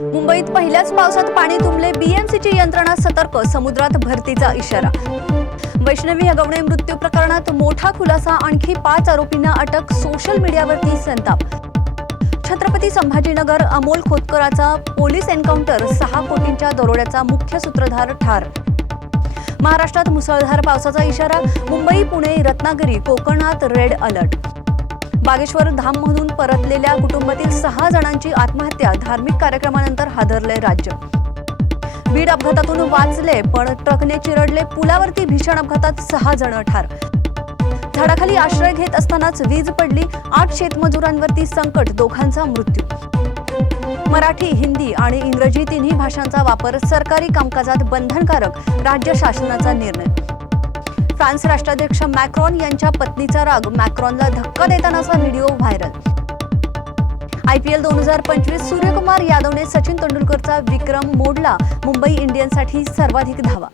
मुंबईत पहिल्याच पावसात पाणी तुंबले बीएमसीची यंत्रणा सतर्क समुद्रात भरतीचा इशारा. वैष्णवी हगवणे मृत्यू प्रकरणात मोठा खुलासा आणखी पाच आरोपींना अटक सोशल मीडियावरती संताप. छत्रपती संभाजीनगर अमोल खोतकराचा पोलीस एन्काउंटर सहा कोटींच्या दरोड्याचा मुख्य सूत्रधार ठार. महाराष्ट्रात मुसळधार पावसाचा इशारा मुंबई पुणे रत्नागिरी कोकणात रेड अलर्ट. बागेश्वर धाममधून परतलेल्या कुटुंबातील सहा जणांची आत्महत्या धार्मिक कार्यक्रमानंतर हादरले राज्य. बीड अपघातातून वाचले पण ट्रकने चिरडले पुलावरती भीषण अपघातात सहा जण ठार. झाडाखाली आश्रय घेत असतानाच वीज पडली आठ शेतमजुरांवरती संकट दोघांचा मृत्यू. मराठी हिंदी आणि इंग्रजी तिन्ही भाषांचा वापर सरकारी कामकाजात बंधनकारक राज्य शासनाचा निर्णय. फ्रान्स राष्ट्राध्यक्ष मॅक्रॉन यांच्या पत्नीचा राग मॅक्रॉनला धक्का देतानाचा video viral. I P L दोन हजार पंचवीस सूर्यकुमार यादवने सचिन तेंडुलकरचा विक्रम मोडला. मुंबई इंडियन्ससाठी सर्वाधिक धावा.